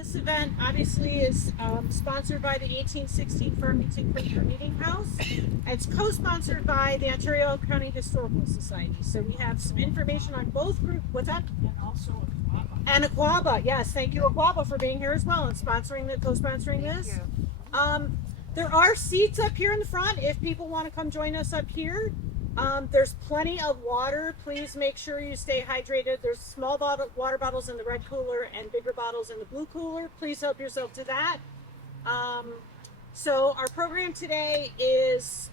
This event obviously is sponsored by the 1816 Farmington Quaker Meeting House. It's co-sponsored by the Ontario County Historical Society. So we have some information on both groups. What's that? And also AKWAABA. And AKWAABA. Yes, thank you AKWAABA for being here as well and co-sponsoring this. There are seats up here in the front if people want to come join us up here. There's plenty of water. Please make sure you stay hydrated. There's small water bottles in the red cooler and bigger bottles in the blue cooler. Please help yourself to that. So our program today is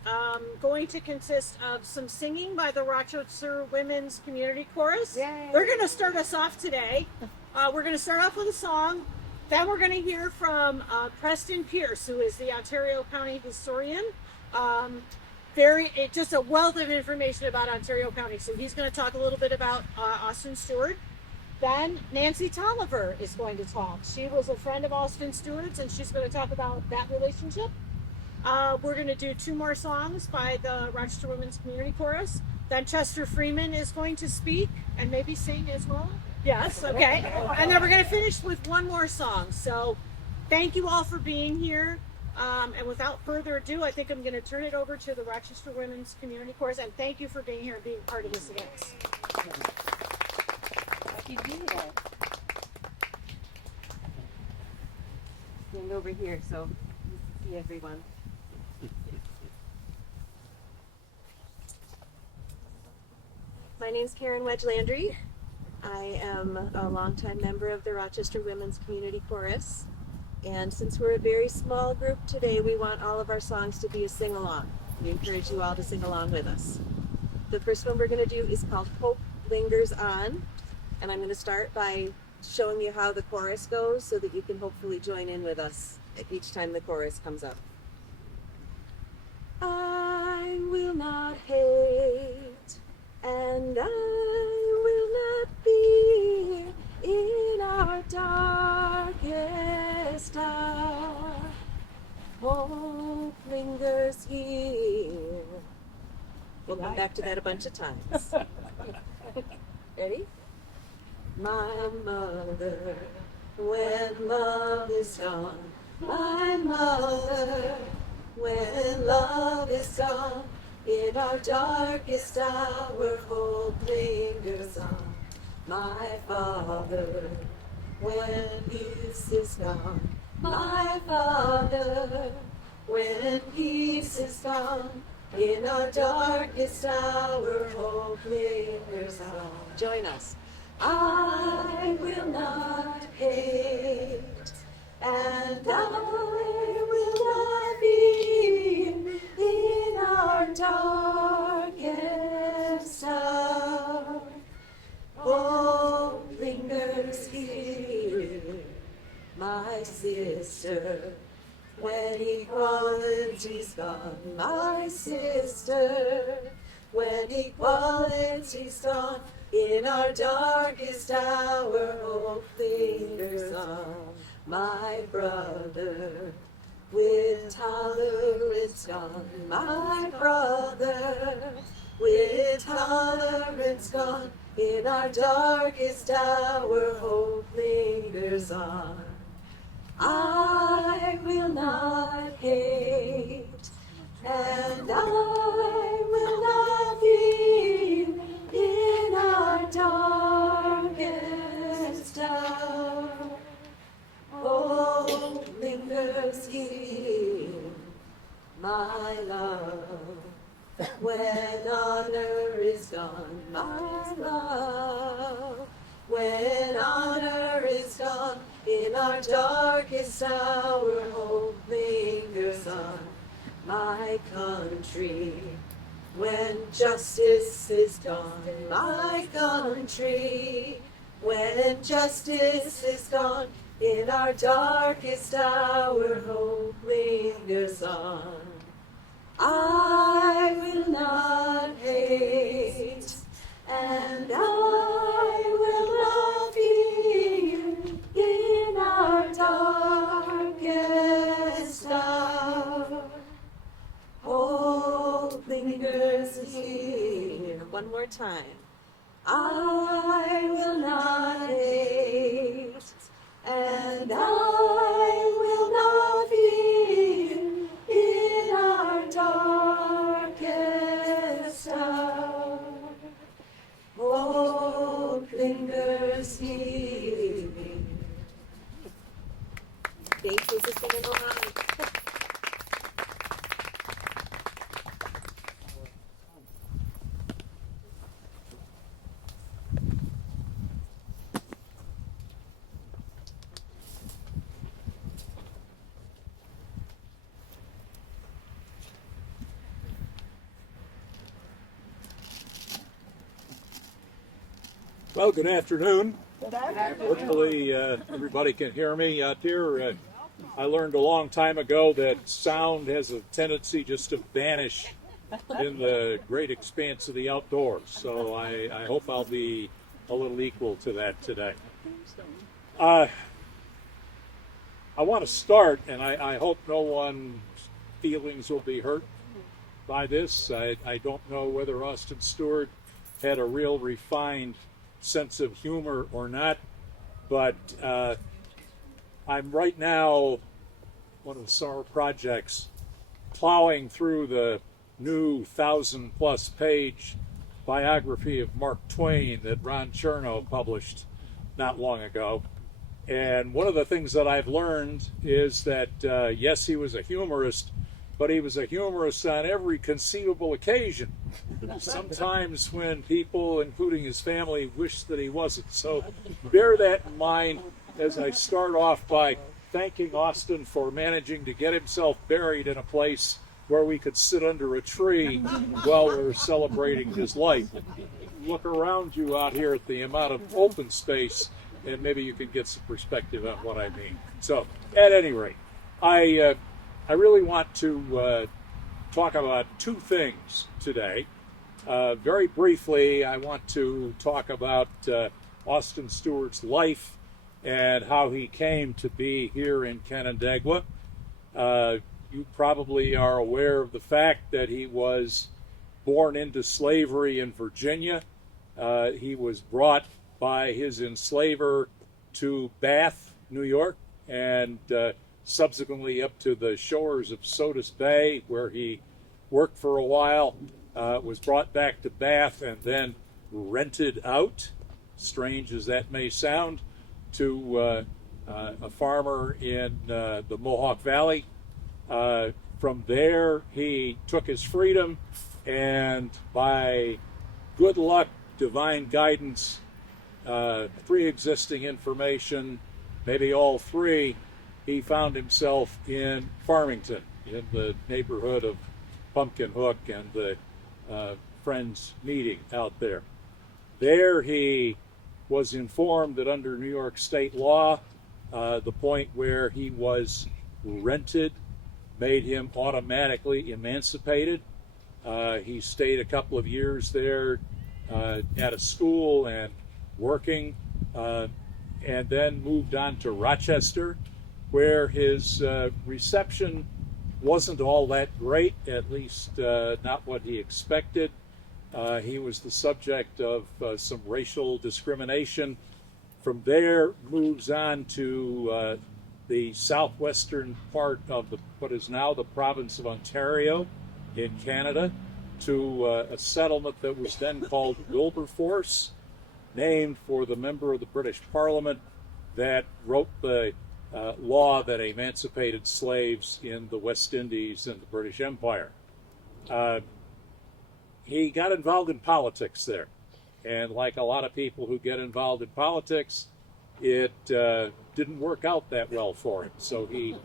going to consist of some singing by the Rochester Women's Community Chorus. Yay. They're going to start us off today. We're going to start off with a song. Then we're going to hear from Preston Pierce, who is the Ontario County historian. Just a wealth of information about Ontario County. So he's going to talk a little bit about Austin Steward. Then Nancy Tolliver is going to talk. She was a friend of Austin Steward's, and she's going to talk about that relationship. We're going to do 2 more songs by the Rochester Women's Community Chorus. Then Chester Freeman is going to speak and maybe sing as well. Yes, okay. And then we're going to finish with 1 more song. So thank you all for being here. And without further ado, I think I'm going to turn it over to the Rochester Women's Community Chorus. And thank you for being here and being part of this event. You do that. Stand over here so you can see everyone. My name's Karen Wedge Landry. I am a longtime member of the Rochester Women's Community Chorus. And since we're a very small group today, we want all of our songs to be a sing-along. We encourage you all to sing along with us. The first one we're going to do is called Hope Lingers On. And I'm going to start by showing you how the chorus goes so that you can hopefully join in with us each time the chorus comes up. I will not hate, and I will not fear in our darkest hour. Hope lingers here. We'll come back to that a bunch of times. Ready? My mother, when love is gone. My mother, when love is gone. In our darkest hour, hope lingers on. My father, when peace is gone. My father, when peace is gone. In our darkest hour, hope lingers on. Join us. I will not hate, and I will not fear in our darkest hour. Hope lingers here, my sister, when equality's gone. My sister, when equality's gone. In our darkest hour, hope lingers on. My brother, with tolerance gone. My brother, with tolerance gone. In our darkest hour, hope lingers on. I will not hate, and I will not fear in our darkest hour. Hope lingers here, my love, when honor is gone. My love, when honor is gone. In our darkest hour, hope lingers on. My country, when justice is gone. My country, when justice is gone. In our darkest hour, hope lingers on. I will not hate, and I will not fear in our darkest hour. Hope lingers here. One more time. I will not hate, And I will not fear in our darkest hour. Hope lingers near. Thank you for singing along. Well, good afternoon. Hopefully everybody can hear me out here. I learned a long time ago that sound has a tendency just to vanish in the great expanse of the outdoors. So I hope I'll be a little equal to that today. I want to start, and I hope no one's feelings will be hurt by this. I don't know whether Austin Steward had a real refined sense of humor or not, but I'm right now, one of the summer projects, plowing through the new 1,000+ page biography of Mark Twain that Ron Chernow published not long ago. And one of the things that I've learned is that yes, he was a humorist, but he was a humorist on every conceivable occasion. Sometimes when people, including his family, wish that he wasn't. So bear that in mind as I start off by thanking Austin for managing to get himself buried in a place where we could sit under a tree while we're celebrating his life. Look around you out here at the amount of open space, and maybe you can get some perspective on what I mean. So, at any rate, I really want to talk about two things today. Very briefly, I want to talk about Austin Steward's life and how he came to be here in Canandaigua. You probably are aware of the fact that he was born into slavery in Virginia. He was brought by his enslaver to Bath, New York, and subsequently up to the shores of Sodus Bay, where he worked for a while, was brought back to Bath, and then rented out, strange as that may sound, to a farmer in the Mohawk Valley. From there, he took his freedom, and by good luck, divine guidance, pre-existing information, maybe all three, he found himself in Farmington, in the neighborhood of Pumpkin Hook and the Friends meeting out there. There he was informed that under New York state law, the point where he was rented made him automatically emancipated. He stayed a couple of years there at a school and working, and then moved on to Rochester, where his reception wasn't all that great, at least not what he expected. He was the subject of some racial discrimination. From there, moves on to the southwestern part of what is now the province of Ontario in Canada, to a settlement that was then called Wilberforce, named for the member of the British Parliament that wrote the law that emancipated slaves in the West Indies and the British Empire. He got involved in politics there, and like a lot of people who get involved in politics, it didn't work out that well for him. So he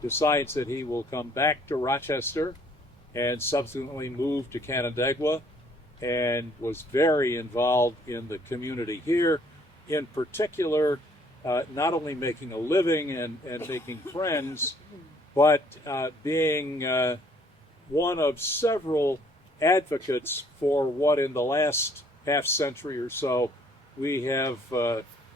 decides that he will come back to Rochester, and subsequently moved to Canandaigua, and was very involved in the community here, in particular, not only making a living and making friends, but being one of several advocates for what in the last half century or so we have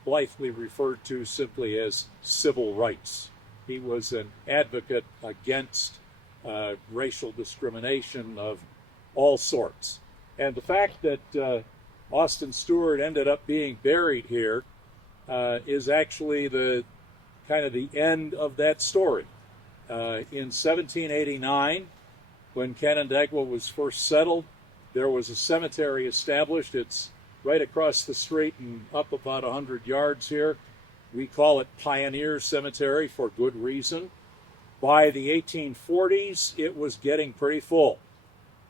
blithely referred to simply as civil rights. He was an advocate against racial discrimination of all sorts. And the fact that Austin Steward ended up being buried here is actually the kind of the end of that story. In 1789, when Canandaigua was first settled, there was a cemetery established. It's right across the street and up about 100 yards here. We call it Pioneer Cemetery for good reason. By the 1840s, it was getting pretty full,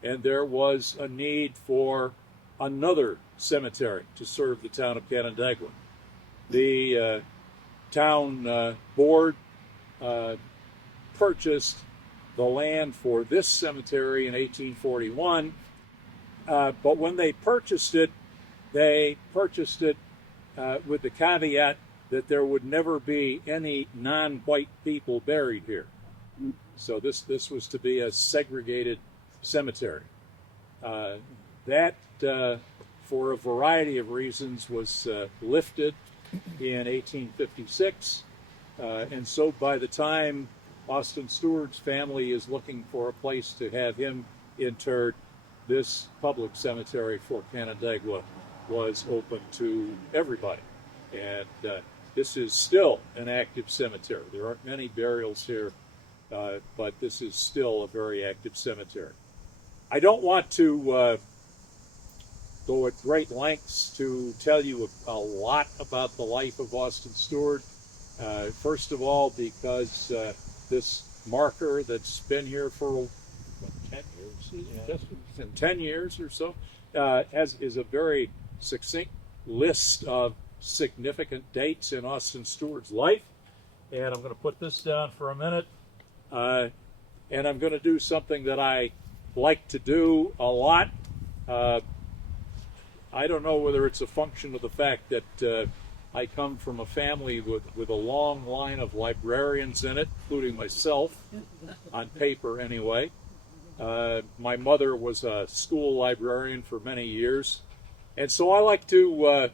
and there was a need for another cemetery to serve the town of Canandaigua. The town board purchased the land for this cemetery in 1841, but when they purchased it with the caveat that there would never be any non-white people buried here. So this was to be a segregated cemetery. That, for a variety of reasons, was lifted in 1856, and so by the time Austin Steward's family is looking for a place to have him interred, this public cemetery for Canandaigua was open to everybody. And this is still an active cemetery. There aren't many burials here, but this is still a very active cemetery. I don't want to go at great lengths to tell you a lot about the life of Austin Steward. First of all, because this marker that's been here for 10 years, just 10 years or so, is a very succinct list of significant dates in Austin Steward's life. And I'm going to put this down for a minute. And I'm going to do something that I like to do a lot. I don't know whether it's a function of the fact that I come from a family with a long line of librarians in it, including myself, on paper anyway. My mother was a school librarian for many years. And so I like to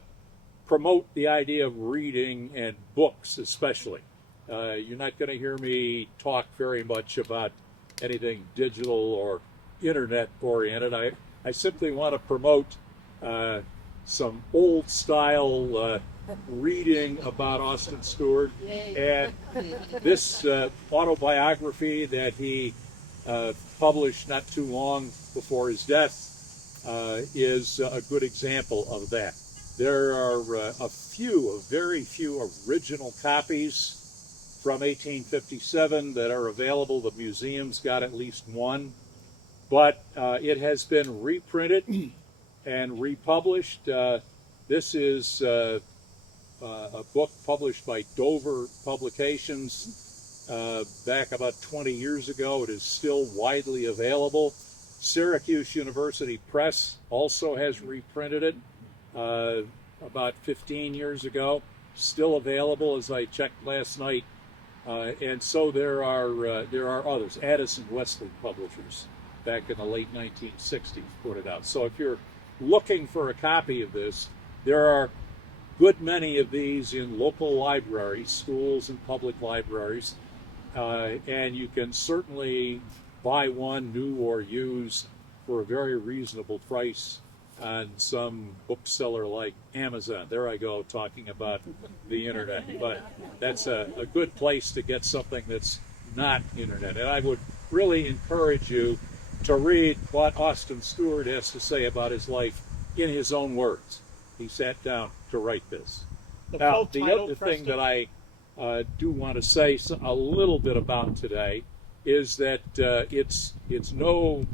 promote the idea of reading and books especially. You're not going to hear me talk very much about anything digital or internet oriented. I simply want to promote some old style reading about Austin Steward. And this autobiography that he published not too long before his death is a good example of that. There are very few original copies from 1857 that are available. The museum's got at least one, but it has been reprinted and republished. This is a book published by Dover Publications back about 20 years ago. It is still widely available. Syracuse University Press also has reprinted it about 15 years ago. Still available, as I checked last night. And so there are others. Addison Wesley Publishers back in the late 1960s put it out. So if you're looking for a copy of this, there are a good many of these in local libraries, schools and public libraries, and you can certainly buy one new or used for a very reasonable price on some bookseller like Amazon. There I go talking about the internet, but that's a good place to get something that's not internet. And I would really encourage you to read what Austin Steward has to say about his life in his own words. He sat down to write this. Now, the other thing that I do want to say a little bit about today is that it's no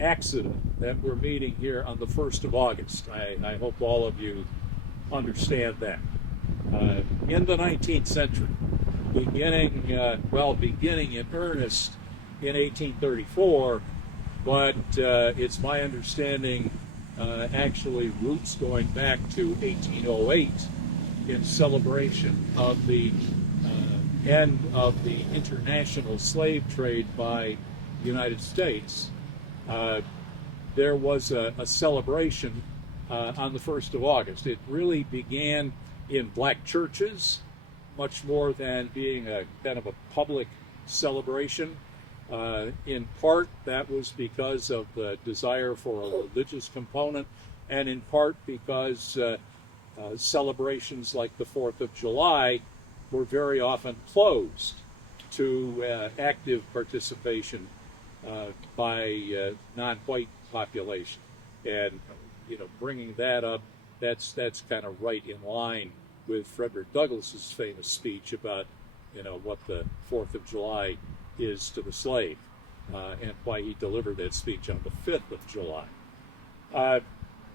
accident that we're meeting here on the 1st of August. I hope all of you understand that. In the 19th century, beginning in earnest in 1834, but it's my understanding actually roots going back to 1808 in celebration of the end of the international slave trade by the United States. There was a celebration on the 1st of August. It really began in black churches, much more than being a kind of a public celebration. In part, that was because of the desire for a religious component, and in part because celebrations like the 4th of July were very often closed to active participation by non-white population. And bringing that up, that's kind of right in line with Frederick Douglass's famous speech about what the 4th of July is to the slave, and why he delivered that speech on the 5th of July.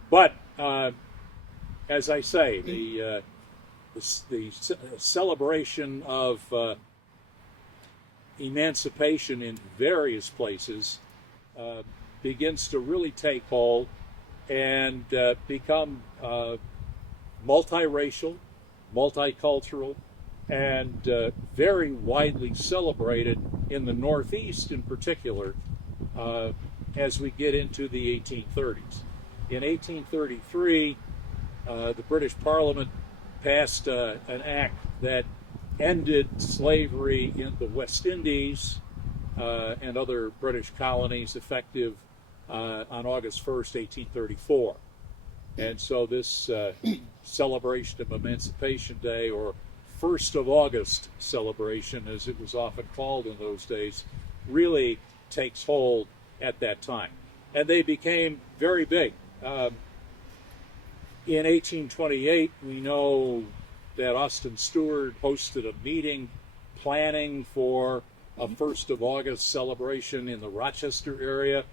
But as I say, the celebration of emancipation in various places begins to really take hold and become multiracial, multicultural, and very widely celebrated in the Northeast in particular as we get into the 1830s. In 1833, the British Parliament passed an act that ended slavery in the West Indies and other British colonies effective on August 1st, 1834. And so this celebration of Emancipation Day, or 1st of August celebration, as it was often called in those days, really takes hold at that time. And they became very big. In 1828, we know that Austin Steward hosted a meeting planning for a 1st of August celebration in the Rochester area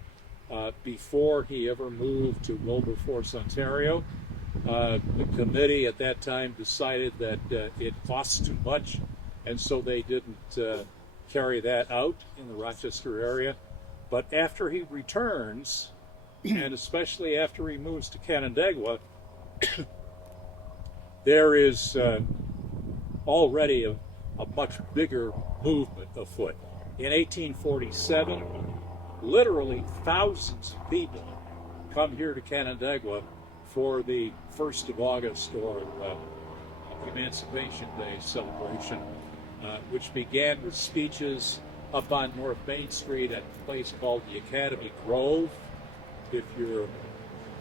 before he ever moved to Wilberforce, Ontario. The committee at that time decided that it cost too much, and so they didn't carry that out in the Rochester area. But after he returns, and especially after he moves to Canandaigua, there is already a much bigger movement afoot. In 1847, literally thousands of people come here to Canandaigua for the 1st of August, or Emancipation Day celebration, which began with speeches up on North Main Street at a place called the Academy Grove. If you're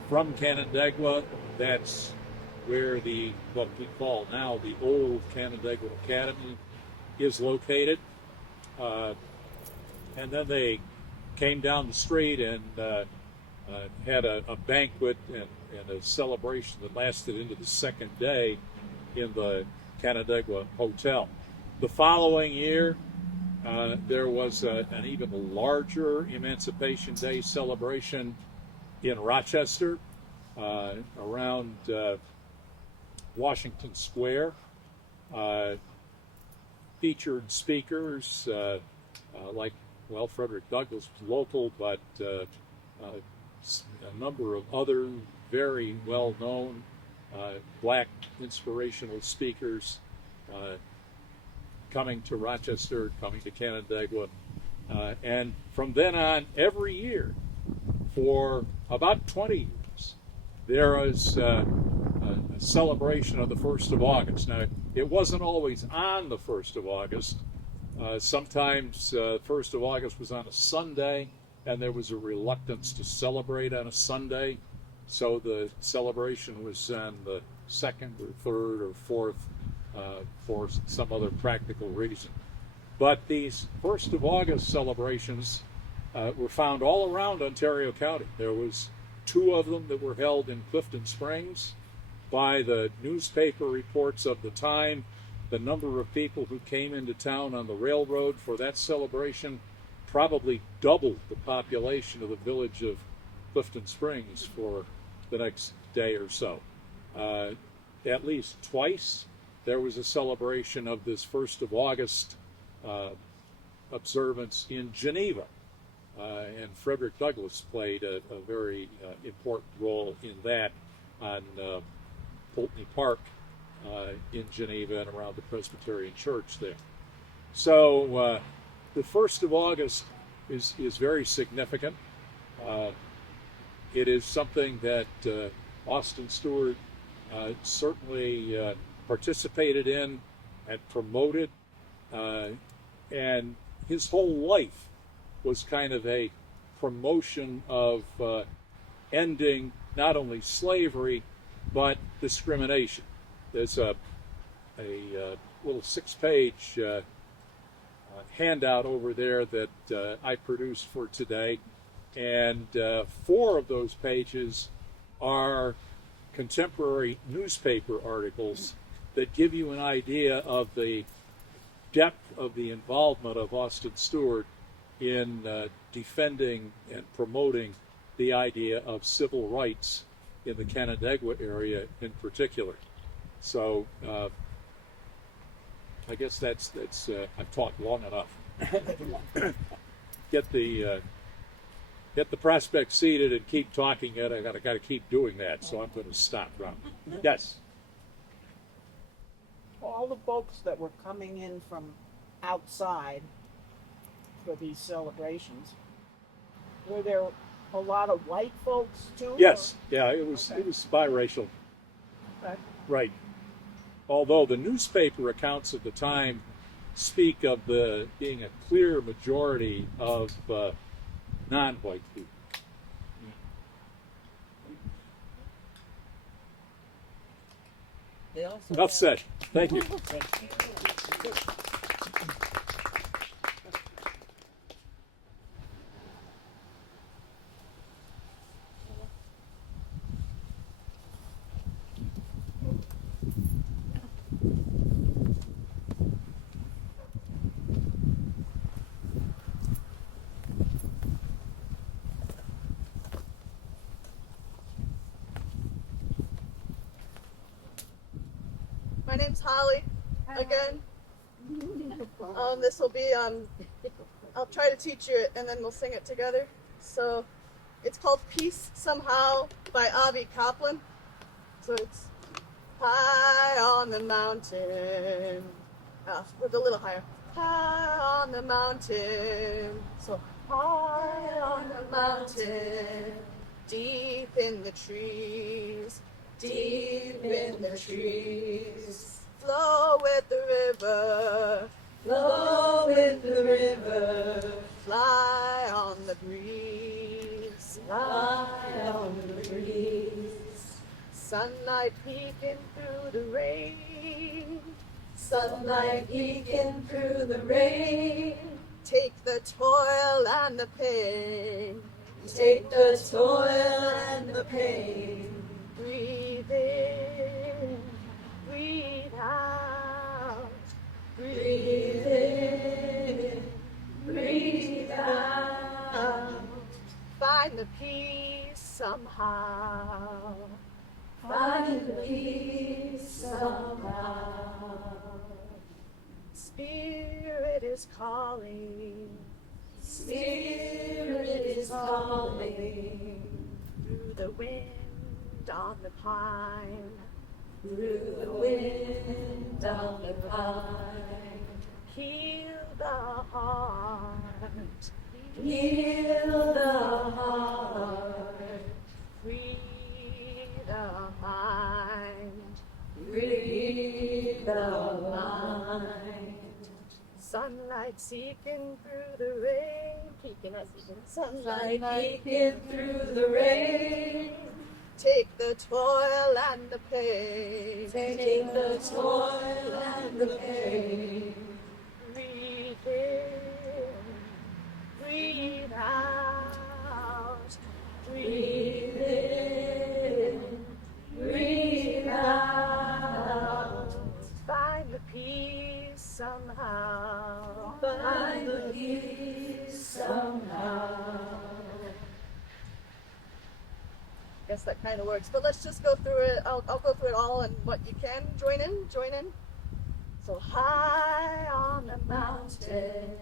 from Canandaigua, that's where what we call now the old Canandaigua Academy is located. And then they came down the street and had a banquet and a celebration that lasted into the second day in the Canandaigua Hotel. The following year, there was an even larger Emancipation Day celebration in Rochester around Washington Square. Featured speakers like, Frederick Douglass was local, but a number of other very well-known black inspirational speakers coming to Rochester, coming to Canandaigua. And from then on, every year, for about 20 years, there was a celebration of the 1st of August. Now, it wasn't always on the 1st of August. Sometimes 1st of August was on a Sunday, and there was a reluctance to celebrate on a Sunday, so the celebration was on the 2nd or 3rd or 4th for some other practical reason. But these 1st of August celebrations were found all around Ontario County. There was 2 of them that were held in Clifton Springs. By the newspaper reports of the time, the number of people who came into town on the railroad for that celebration probably doubled the population of the village of Clifton Springs for the next day or so. At least twice there was a celebration of this 1st of August observance in Geneva. And Frederick Douglass played a very important role in that on Pulteney Park in Geneva and around the Presbyterian Church there. So the 1st of August is very significant. It is something that Austin Steward certainly participated in and promoted, and his whole life was kind of a promotion of ending not only slavery but discrimination. There's a little 6-page handout over there that I produced for today, and 4 of those pages are contemporary newspaper articles that give you an idea of the depth of the involvement of Austin Steward in defending and promoting the idea of civil rights in the Canandaigua area in particular. So I guess that's I've talked long enough. Get the prospect seated and keep talking it. I got to keep doing that, so I'm going to stop. Yes. All the folks that were coming in from outside for these celebrations, were there a lot of white folks too? Yes. Yeah. It was biracial. Okay. Right. Although the newspaper accounts at the time speak of the being a clear majority of non-white people. They also Enough said. Thank you. My name's Holly. Again, this will be I'll try to teach you it, and then we'll sing it together. So, it's called "Peace Somehow" by Avi Kaplan. So it's high on the mountain, with a little higher. High on the mountain. So high on the mountain, deep in the trees. Deep in the trees, flow with the river, flow with the river, fly on the breeze, fly on the breeze, sunlight peeking through the rain, sunlight peeking through the rain, take the toil and the pain, take the toil and the pain. Breathe in, breathe out, breathe in, breathe out. Find the peace somehow, find the peace somehow. Spirit is calling, Spirit is calling through the wind. On the pine, through the wind on the pine, heal the heart, heal the heart, free the mind, free the mind. Sunlight seeking through the rain, sunlight peeking through the rain. Take the toil and the pain. Take the toil and the pain. Breathe in, breathe out. Breathe in, breathe out. Find the peace somehow. Find the peace somehow. Guess that kind of works, but let's just go through it. I'll go through it all, and what you can join in. So high on the mountain,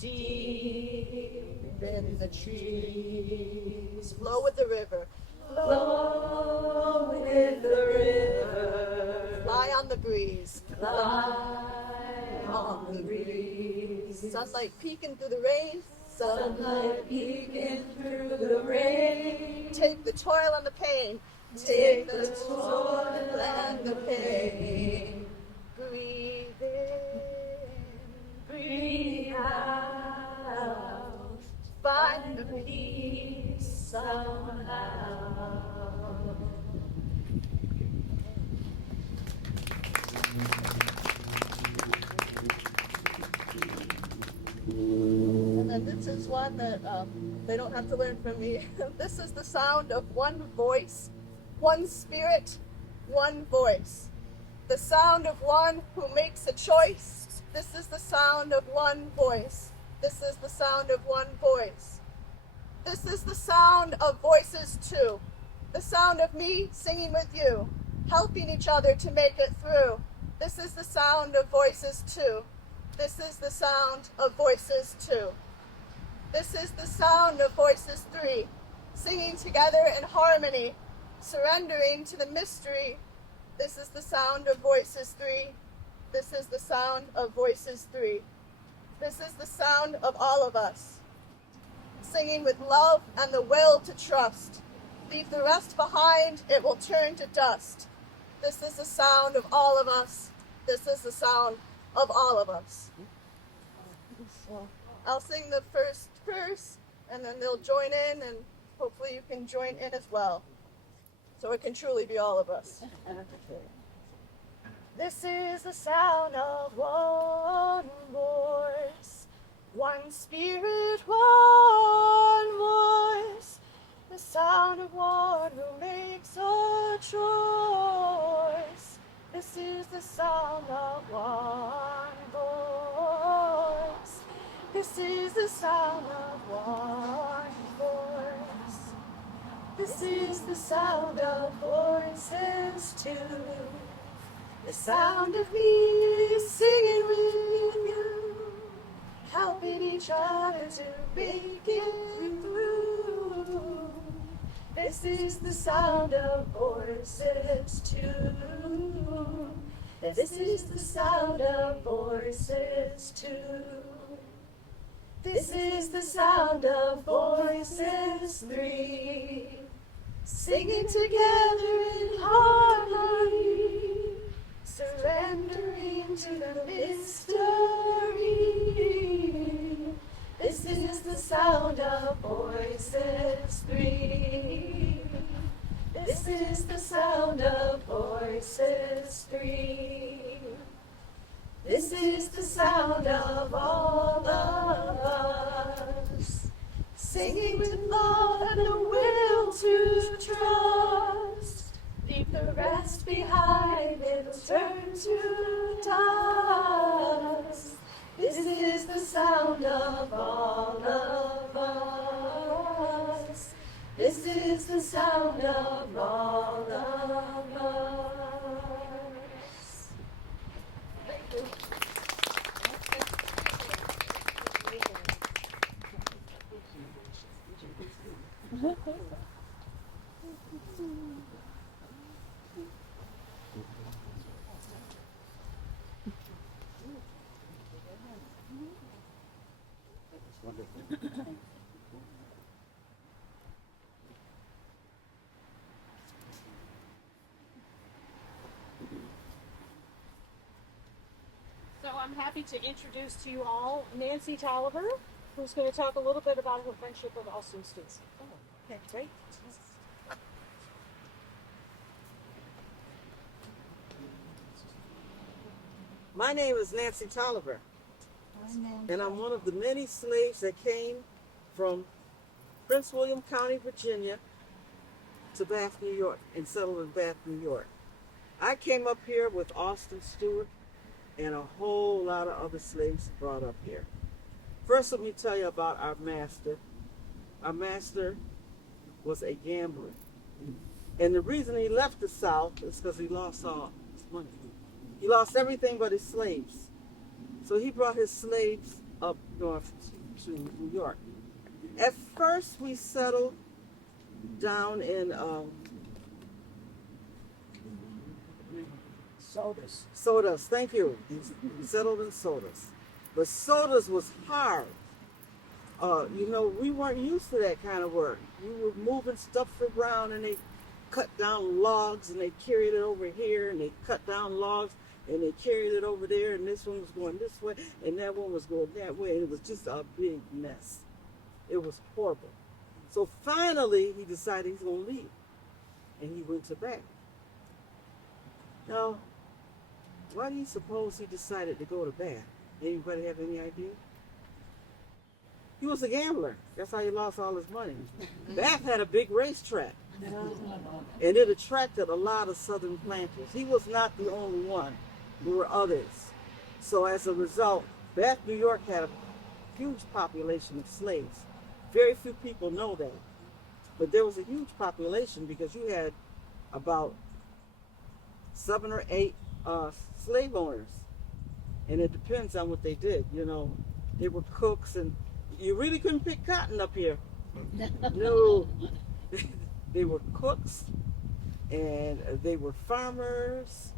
deep in the trees, flow with the river, flow with the river, fly on the breeze, fly on the breeze, sunlight peeking through the rain. Sunlight peeking through the rain. Take the toil and the pain. Take the toil and the pain. Breathe in, breathe out. Find the peace somehow. is one that they don't have to learn from me. This is the sound of one voice, one spirit, one voice. The sound of one who makes a choice. This is the sound of one voice. This is the sound of one voice. This is the sound of voices too. The sound of me singing with you, helping each other to make it through. This is the sound of voices too. This is the sound of voices two. This is the sound of voices three, singing together in harmony, surrendering to the mystery. This is the sound of voices three. This is the sound of voices three. This is the sound of all of us, singing with love and the will to trust. Leave the rest behind, it will turn to dust. This is the sound of all of us. This is the sound of all of us. So I'll sing the first verse, and then they'll join in, and hopefully you can join in as well. So it can truly be all of us. This is the sound of one voice, one spirit, one voice. The sound of one who makes a choice. This is the sound of one voice. This is the sound of one voice. This is the sound of voices too. The sound of me singing with you, helping each other to make it through. This is the sound of voices too. This is the sound of voices too. This is the sound of voices three, singing together in harmony, surrendering to the mystery. This is the sound of voices three. This is the sound of voices three. This is the sound of all of us, singing with love and the will to trust. Leave the rest behind, it'll turn to dust. This is the sound of all of us. This is the sound of all of us. Thank you. So I'm happy to introduce to you all Nancy Tolliver, who's going to talk a little bit about her friendship with Austin Steward. Okay, great. My name is Nancy Tolliver, and I'm one of the many slaves that came from Prince William County, Virginia, to Bath, New York, and settled in Bath, New York. I came up here with Austin Steward and a whole lot of other slaves brought up here. First, let me tell you about our master. Our master was a gambler. And the reason he left the South is because he lost all his money. He lost everything but his slaves. So he brought his slaves up north to New York. At first, we settled down in Sodas, thank you. We settled in Sodas. But Sodas was hard. We weren't used to that kind of work. We were moving stuff around, and they cut down logs, and they carried it over here, and they cut down logs, and they carried it over there, and this one was going this way, and that one was going that way, and it was just a big mess. It was horrible. So finally, he decided he's going to leave, and he went to Bath. Now, why do you suppose he decided to go to Bath? Anybody have any idea? He was a gambler. That's how he lost all his money. Bath had a big racetrack, and it attracted a lot of Southern planters. He was not the only one. There were others. So as a result, Bath, New York had a huge population of slaves. Very few people know that. But there was a huge population because you had about 7 or 8 slave owners. And it depends on what they did. You know, they were cooks, and you really couldn't pick cotton up here. No. They were cooks, and they were farmers,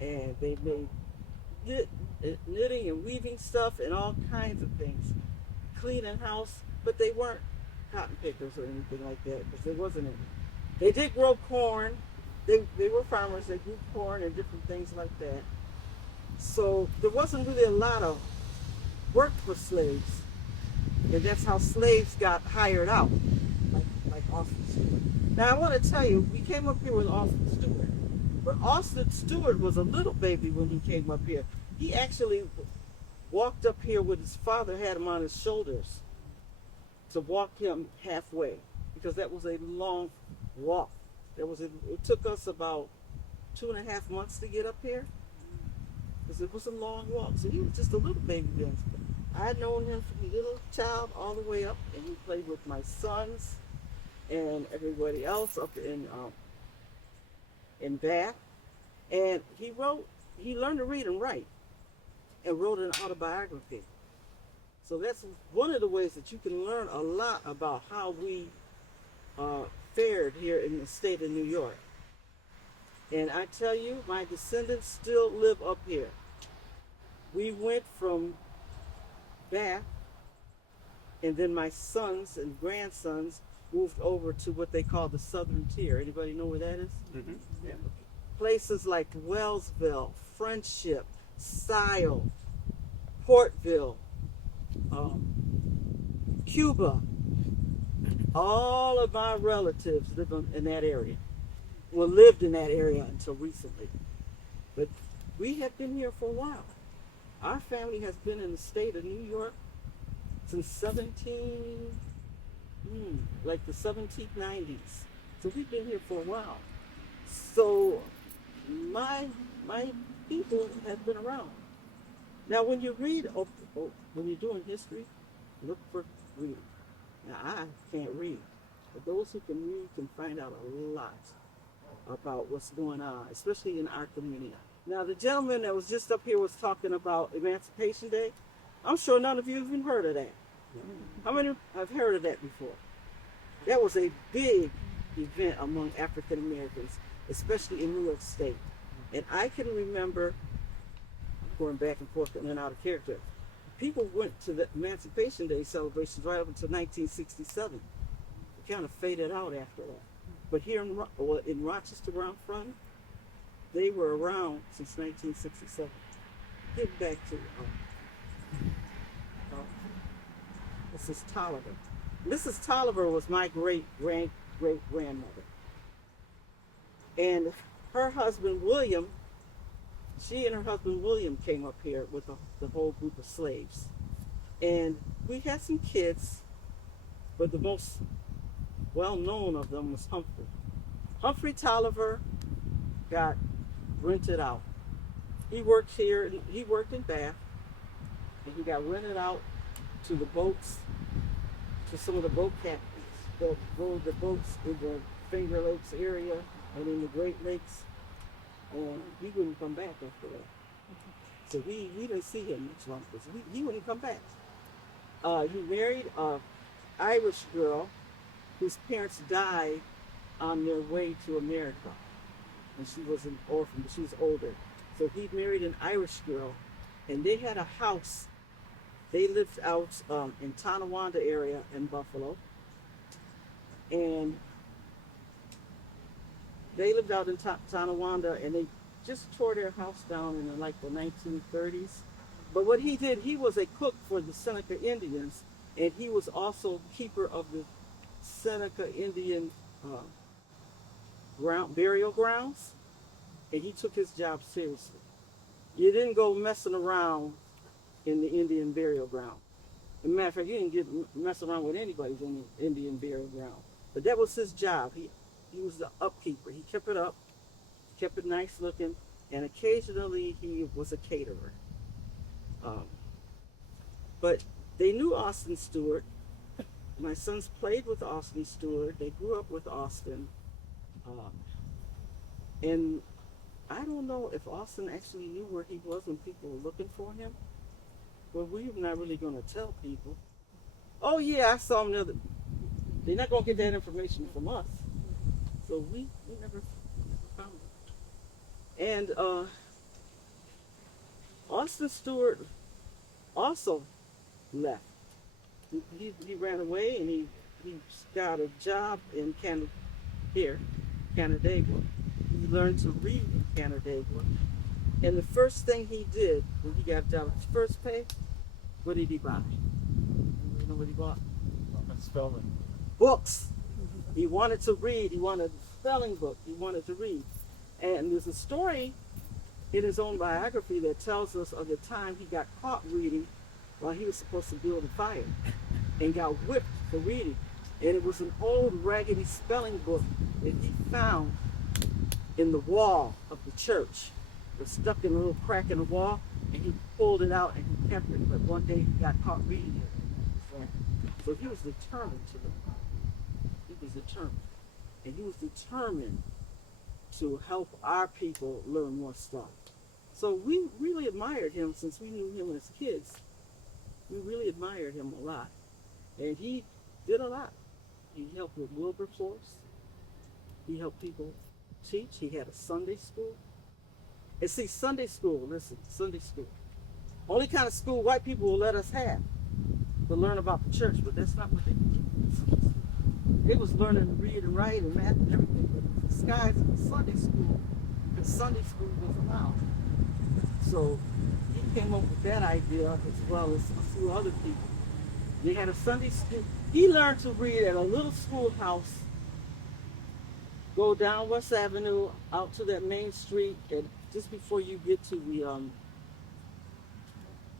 and they made knitting and weaving stuff and all kinds of things. Cleaning house, but they weren't cotton pickers or anything like that, because there wasn't any. They did grow corn. They were farmers. They grew corn and different things like that. So there wasn't really a lot of work for slaves, and that's how slaves got hired out, like Austin Steward. Now I want to tell you, we came up here with Austin Steward, but Austin Steward was a little baby when he came up here. He actually walked up here with his father, had him on his shoulders to walk him halfway, because that was a long walk. It took us about 2.5 months to get up here, because it was a long walk. So he was just a little baby then. I had known him from a little child all the way up, and he played with my sons and everybody else up in Bath. And he learned to read and write, and wrote an autobiography. So that's one of the ways that you can learn a lot about how we fared here in the state of New York. And I tell you, my descendants still live up here. We went from Bath, and then my sons and grandsons moved over to what they call the Southern Tier. Anybody know where that is? Mm-hmm. Yeah. Places like Wellsville, Friendship, Sile, Portville, Cuba. All of my relatives live in that area. Well, lived in that area until recently. But we have been here for a while. Our family has been in the state of New York since the 1790s. So we've been here for a while. So my people have been around. Now, when you read, when you're doing history, look for reading. Now, I can't read, but those who can read can find out a lot about what's going on, especially in our community. Now, the gentleman that was just up here was talking about Emancipation Day. I'm sure none of you have even heard of that. How many have heard of that before? That was a big event among African Americans, especially in New York State. And I can remember, going back and forth and out of character, people went to the Emancipation Day celebrations right up until 1967. It kind of faded out after that. But here in Rochester, where I'm from, they were around since 1967. Get back to Mrs. Tolliver. Mrs. Tolliver was my great-great-great-grandmother. And her husband, William, she and her husband, William, came up here with the whole group of slaves. And we had some kids, but the most well-known of them was Humphrey. Humphrey Tolliver got rented out. He worked here, he worked in Bath, and he got rented out to the boats, to some of the boat captains that rowed the boats in the Finger Lakes area and in the Great Lakes, and he wouldn't come back after that. So we didn't see him much longer, because he wouldn't come back. He married an Irish girl whose parents died on their way to America. And she was an orphan, but she was older. So he married an Irish girl, and they had a house. They lived out in Tonawanda area in Buffalo. And they lived out in Tonawanda, and they just tore their house down in like the 1930s. But what he did, he was a cook for the Seneca Indians, and he was also keeper of the Seneca Indian burial grounds, and he took his job seriously. You didn't go messing around in the Indian burial ground. As a matter of fact, he didn't mess around with anybody's Indian burial ground. But that was his job. He was the upkeeper. He kept it up, kept it nice looking, and occasionally he was a caterer. But they knew Austin Steward. My sons played with Austin Steward. They grew up with Austin. And I don't know if Austin actually knew where he was when people were looking for him. But we're not really going to tell people. Oh yeah, I saw him the other. They're not going to get that information from us. So we never found him. And Austin Steward also left. He ran away and he got a job in Canandaigua. He learned to read in Canandaigua. And the first thing he did when he got a job, his first pay, what did he buy? You know what he bought? Spelling. Books. He wanted to read. He wanted a spelling book. He wanted to read. And there's a story in his own biography that tells us of the time he got caught reading while he was supposed to build a fire and got whipped for reading. And it was an old raggedy spelling book that he found in the wall of the church. It was stuck in a little crack in the wall, and he pulled it out and he kept it. But one day he got caught reading it. So he was determined to learn. He was determined. And he was determined to help our people learn more stuff. So we really admired him since we knew him as kids. We really admired him a lot. And he did a lot. He helped with Wilberforce. He helped people teach. He had a Sunday school. And see, Sunday school, listen, Sunday school. Only kind of school white people will let us have to learn about the church, but that's not what they did. They was learning to read and write and math and everything, but disguised in Sunday school, because Sunday school was allowed. So he came up with that idea as well as a few other people. They had a Sunday school. He learned to read at a little schoolhouse. Go down West Avenue out to that main street, and just before you get to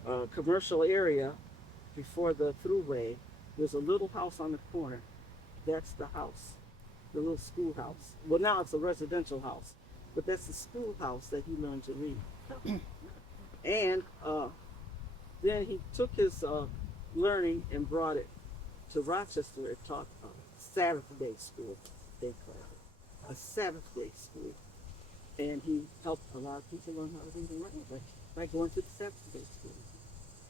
the commercial area, before the thruway, there's a little house on the corner. That's the house, the little schoolhouse. Well, now it's a residential house, but that's the schoolhouse that he learned to read. And then he took his learning and brought it to Rochester and taught Sabbath day school, they call it, a Sabbath day school. And he helped a lot of people learn how to read and write by going to the Sabbath day school.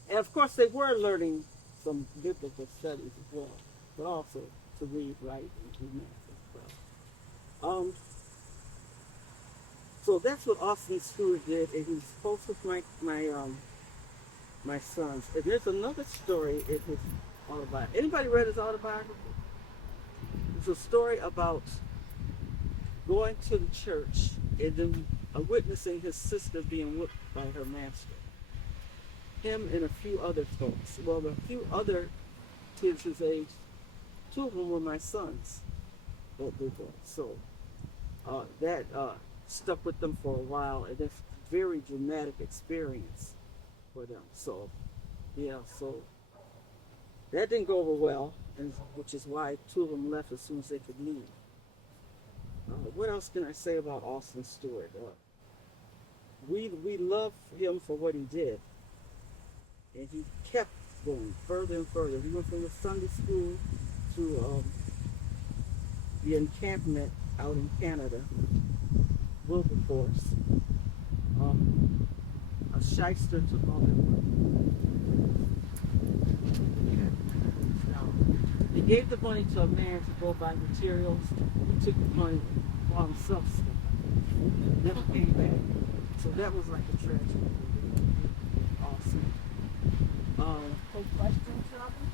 And of course they were learning some biblical studies as well, but also to read, write, and do math as well. So that's what Austin Steward did, and he's close with my sons. And there's another story in his autobiography. Anybody read his autobiography? It's a story about going to the church and then witnessing his sister being whipped by her master. Him and a few other folks. Well, a few other kids his age. Two of them were my sons. So that stuck with them for a while, and it's a very dramatic experience for them. So, yeah, so that didn't go over well, and which is why two of them left as soon as they could leave. What else can I say about Austin Steward? We love him for what he did, and he kept going further and further. He went from the Sunday school to the encampment out in Canada, Wilberforce. A shyster took all that money. They gave the money to a man to go buy materials. He took the money for himself. Never came back. So that was like a tragedy. Awesome. Take questions, Robin?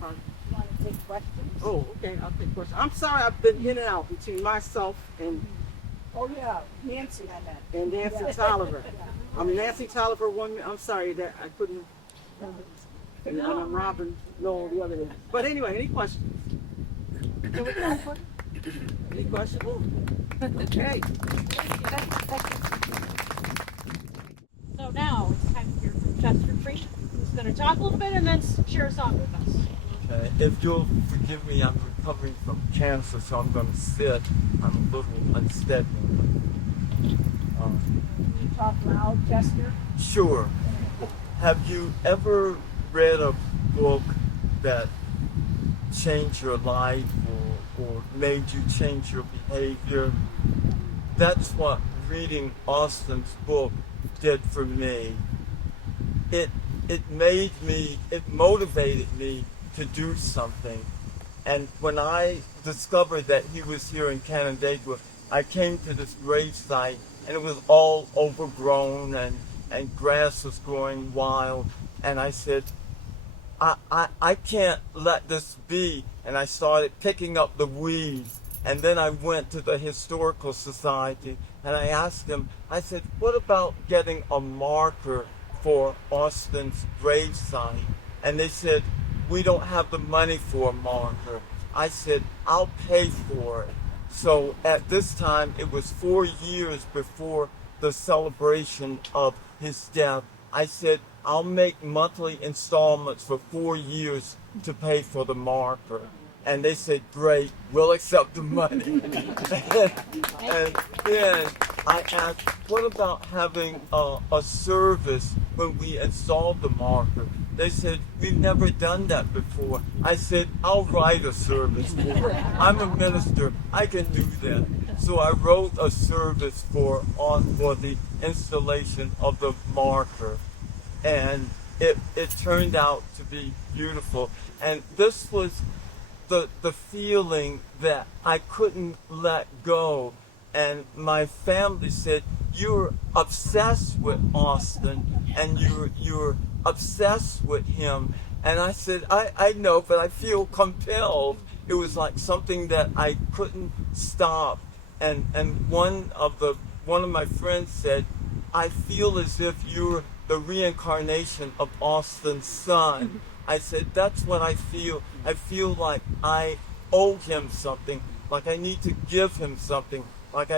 Pardon? You want to take questions? Oh, okay, I'll take questions. I'm sorry I've been in and out between myself and Oh, yeah, Nancy, I meant. and Nancy Tolliver. I'm Nancy Tolliver, I'm sorry that I couldn't, and I'm Robin Nowell the other day. But anyway, any questions? Any questions? Okay. So now it's time to hear from Chester Freeman, who's going to talk a little bit and then share a song with us. Okay. If you'll forgive me, I'm recovering from cancer, so I'm going to sit. I'm a little unsteady. Can you talk loud, Chester? Sure. Have you ever read a book that changed your life or made you change your behavior? That's what reading Austin's book did for me. It motivated me to do something. And when I discovered that he was here in Canandaigua, I came to this grave site and it was all overgrown and grass was growing wild. And I said, I can't let this be. And I started picking up the weeds. And then I went to the Historical Society and I asked them, I said, what about getting a marker for Austin's grave site? And they said, we don't have the money for a marker. I said, I'll pay for it. So at this time, it was 4 years before the celebration of his death. I said, I'll make monthly installments for 4 years to pay for the marker. And they said, great, we'll accept the money. and then I asked, what about having a service when we installed the marker? They said, we've never done that before. I said, I'll write a service for it. I'm a minister, I can do that. So I wrote a service for the installation of the marker. And it turned out to be beautiful. And this was the feeling that I couldn't let go. And my family said, you're obsessed with Austin and you're obsessed with him. And I said, I know, but I feel compelled. It was like something that I couldn't stop. And one of my friends said, I feel as if you're the reincarnation of Austin's son. I said, that's what I feel. I feel like I owe him something, like I need to give him something, like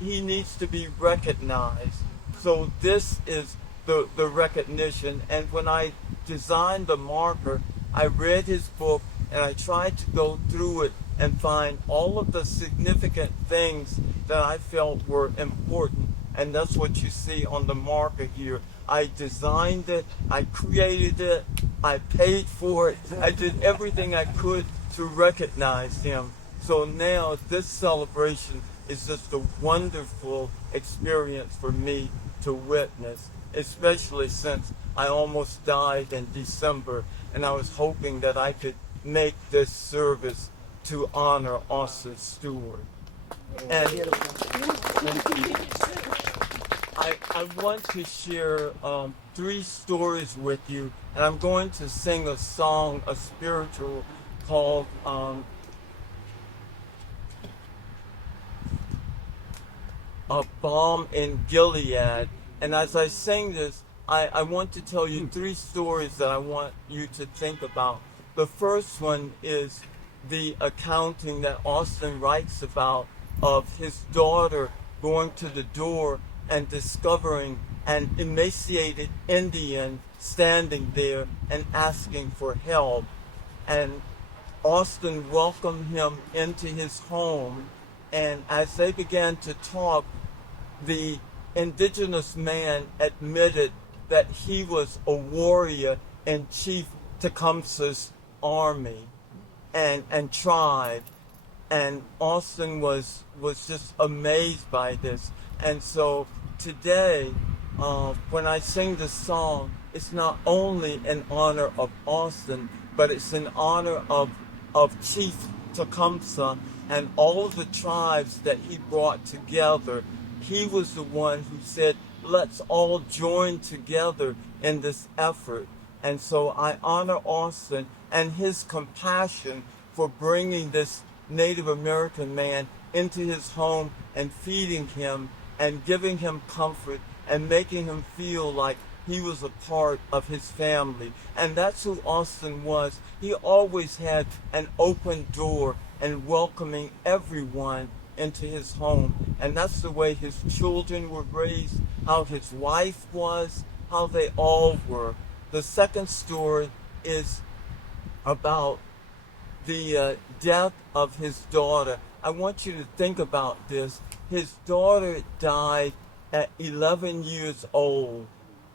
he needs to be recognized. So this is the recognition. And when I designed the marker, I read his book and I tried to go through it and find all of the significant things that I felt were important. And that's what you see on the marker here. I designed it, I created it, I paid for it, I did everything I could to recognize him. So now this celebration is just a wonderful experience for me to witness, especially since I almost died in December, and I was hoping that I could make this service to honor Austin Steward. And I want to share 3 stories with you, and I'm going to sing a song, a spiritual, called A Balm in Gilead. And as I sing this, I want to tell you 3 stories that I want you to think about. The first one is the accounting that Austin writes about of his daughter going to the door and discovering an emaciated Indian standing there and asking for help. And Austin welcomed him into his home, and as they began to talk, the indigenous man admitted that he was a warrior in Chief Tecumseh's army and tribe. And Austin was just amazed by this. And so today, when I sing this song, it's not only in honor of Austin, but it's in honor of Chief Tecumseh and all of the tribes that he brought together. He was the one who said, let's all join together in this effort. And so I honor Austin and his compassion for bringing this Native American man into his home and feeding him and giving him comfort and making him feel like he was a part of his family. And that's who Austin was. He always had an open door and welcoming everyone into his home. And that's the way his children were raised, how his wife was, how they all were. The second story is about the death of his daughter. I want you to think about this. His daughter died at 11 years old.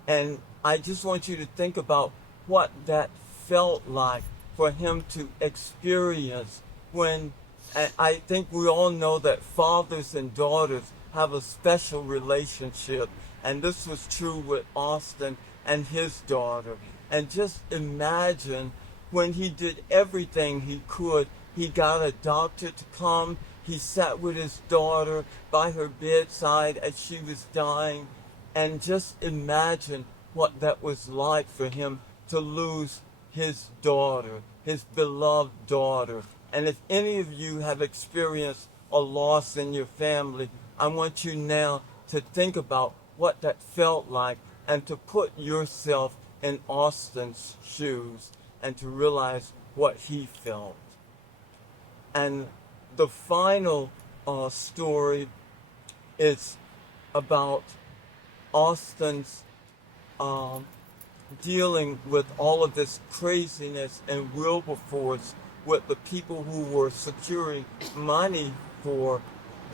And I just want you to think about what that felt like for him to experience when, I think we all know that fathers and daughters have a special relationship. And this was true with Austin and his daughter. And just imagine when he did everything he could. He got a doctor to come. He sat with his daughter by her bedside as she was dying. And just imagine what that was like for him to lose his daughter, his beloved daughter. And if any of you have experienced a loss in your family, I want you now to think about what that felt like and to put yourself in Austin's shoes and to realize what he felt. And the final story is about Austin's dealing with all of this craziness and Wilberforce with the people who were securing money for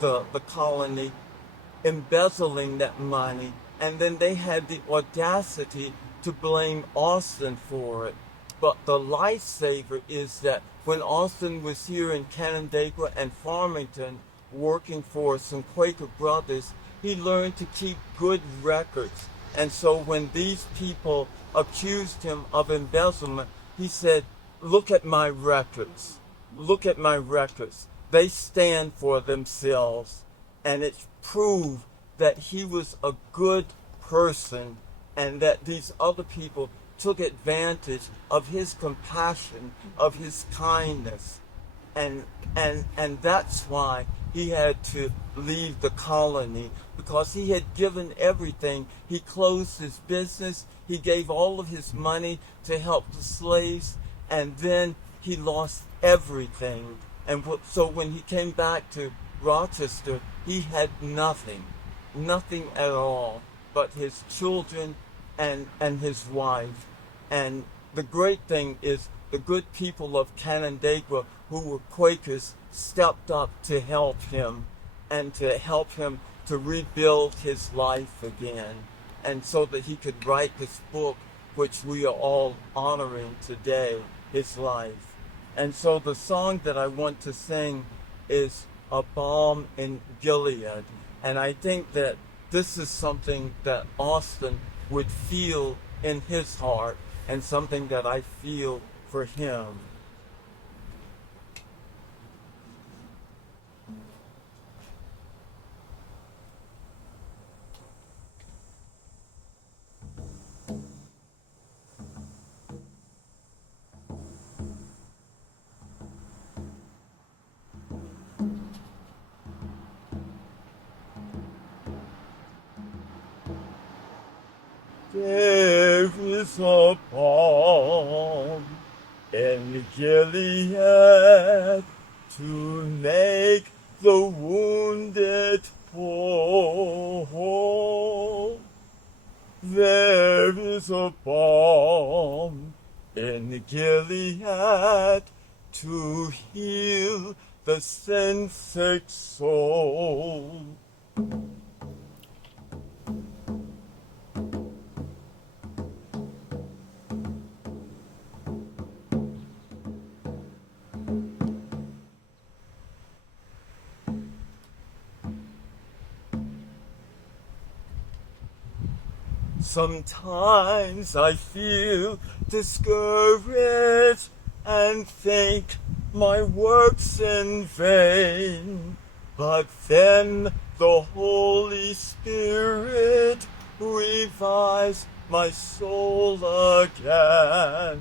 the colony, embezzling that money, and then they had the audacity to blame Austin for it. But the lifesaver is that when Austin was here in Canandaigua and Farmington working for some Quaker brothers, he learned to keep good records. And so when these people accused him of embezzlement, he said, look at my records. Look at my records. They stand for themselves. And it proved that he was a good person and that these other people took advantage of his compassion, of his kindness. And that's why he had to leave the colony, because he had given everything. He closed his business. He gave all of his money to help the slaves, and then he lost everything. And so when he came back to Rochester, he had nothing at all, but his children and his wife. And the great thing is the good people of Canandaigua who were Quakers stepped up to help him and to help him to rebuild his life again, and so that he could write this book which we are all honoring today, his life. And so the song that I want to sing is A Balm in Gilead. And I think that this is something that Austin would feel in his heart and something that I feel for him. There is a balm in Gilead to make the wounded whole. There is a balm in Gilead to heal the sin-sick soul. Sometimes I feel discouraged and think my work's in vain, but then the Holy Spirit revives my soul again.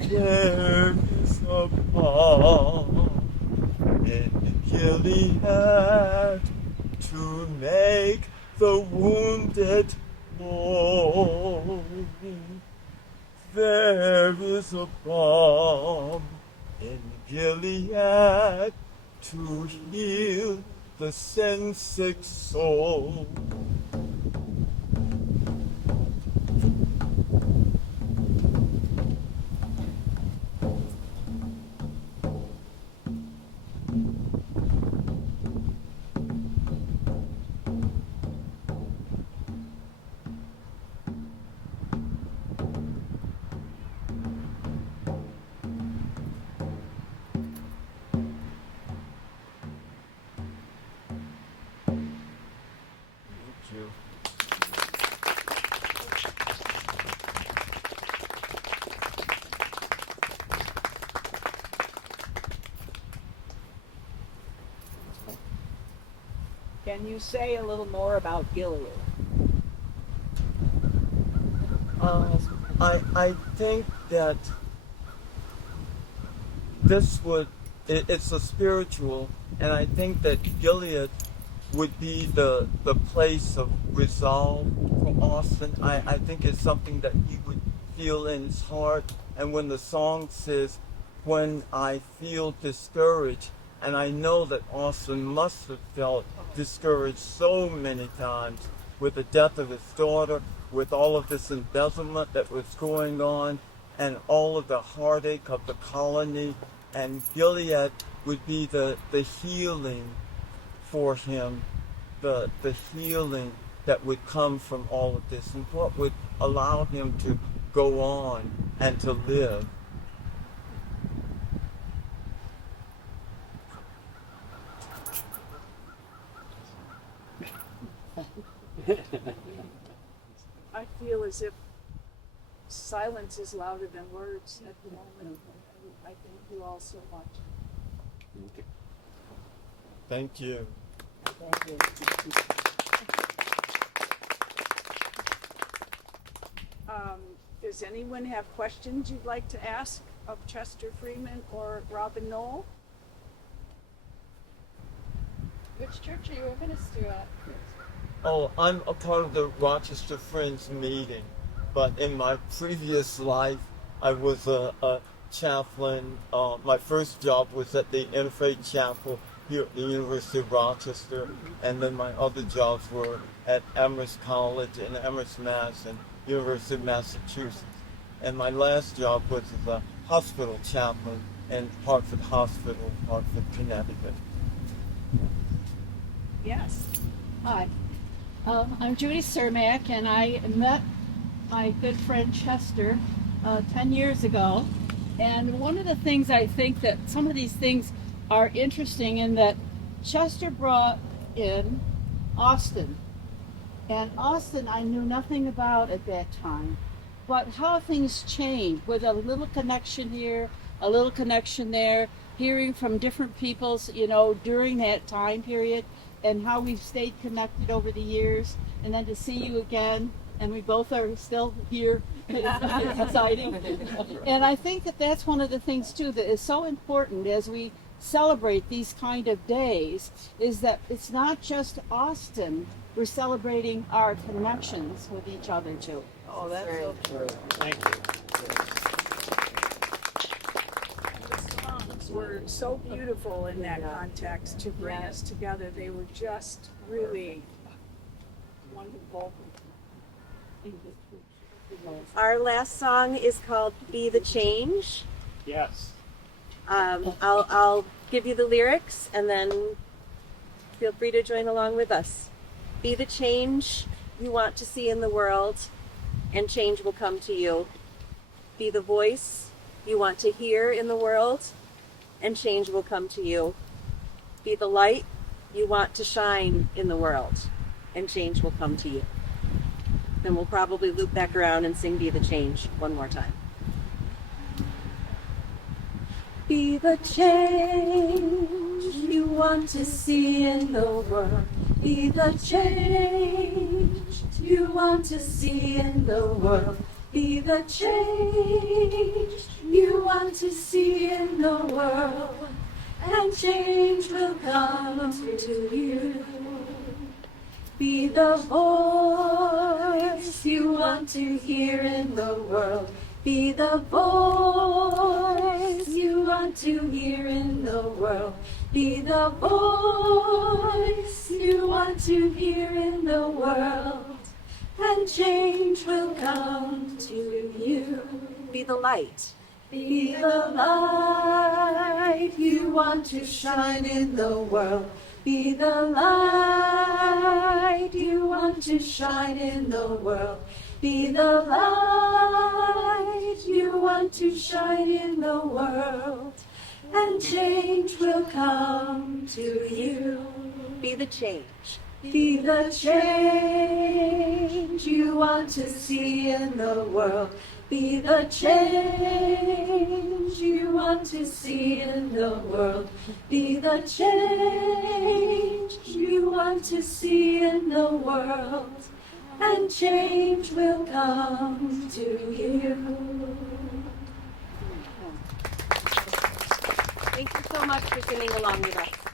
There is a balm in Gilead to make the wounded whole. There is a balm in Gilead to heal the sin-sick soul. Can you say a little more about Gilead? I think that it's a spiritual, and I think that Gilead would be the place of resolve for Austin. I think it's something that he would feel in his heart. And when the song says, when I feel discouraged, and I know that Austin must have felt discouraged so many times with the death of his daughter, with all of this embezzlement that was going on, and all of the heartache of the colony. And Gilead would be the healing for him, the healing that would come from all of this, and what would allow him to go on and to live. I feel as if silence is louder than words at the moment. I thank you all so much. Thank you. Thank you. Does anyone have questions you'd like to ask of Chester Freeman or Robin Nowell? Which church are you a minister at? Oh, I'm a part of the Rochester Friends meeting, but in my previous life, I was a chaplain. My first job was at the Interfaith Chapel here at the University of Rochester, and then my other jobs were at Amherst College in Amherst, Mass, and University of Massachusetts. And my last job was as a hospital chaplain in Hartford Hospital, Hartford, Connecticut. Yes. Hi, I'm Judy Cermak, and I met my good friend Chester 10 years ago. And one of the things I think that some of these things are interesting in that Chester brought in Austin. And Austin I knew nothing about at that time. But how things change with a little connection here, a little connection there, hearing from different peoples, during that time period, and how we've stayed connected over the years, and then to see you again, and we both are still here. It's exciting. And I think that that's one of the things too that is so important as we celebrate these kind of days, is that it's not just Austin, we're celebrating our connections with each other too. Oh, that's so true. Thank you. The songs were so beautiful in that context to bring us together. They were just really wonderful. Our last song is called Be the Change. Yes. I'll give you the lyrics and then feel free to join along with us. Be the change you want to see in the world, and change will come to you. Be the voice you want to hear in the world, and change will come to you. Be the light you want to shine in the world, and change will come to you. Then we'll probably loop back around and sing Be the Change one more time. Be the change you want to see in the world. Be the change you want to see in the world. Be the change you want to see in the world, and change will come to you. Be the voice you want to hear in the world. Be the voice you want to hear in the world. Be the voice you want to hear in the world. And change will come to you. Be the light. Be the light you want to shine in the world. Be the light you want to shine in the world. Be the light you want to shine in the world. And change will come to you. Be the change. Be the change you want to see in the world. Be the change you want to see in the world. Be the change you want to see in the world. And change will come to you. Thank you so much for singing along with us.